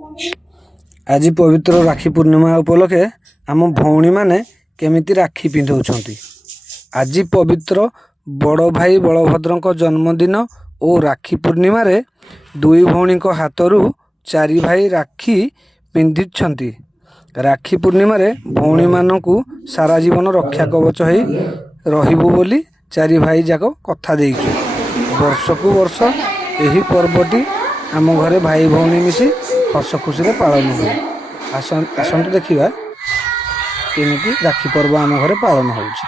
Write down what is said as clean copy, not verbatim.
आज पवित्र राखी पूर्णिमा उपलक्षे आम भौणी माने केमिति राखी पिंधौछंती। आज पवित्र बड़ भाई बलभद्र जन्मदिन और राखी पूर्णिमा रे दुई भौणी हाथरू चारि भाई राखी पिंधिछंती। राखी पूर्णिमा रे भौणी मानकु सारा जीवन रक्षा कवच होई रहिबु बोली चारि भाई जाक कथा देइछु। वर्षकु वर्ष एही पर्वटी आम घरे भाई भौणी मिसी हस खुशी रे पालन हुए। आसंतु देखिबा केमिति राखी पर्व आम घरे पालन होउछि।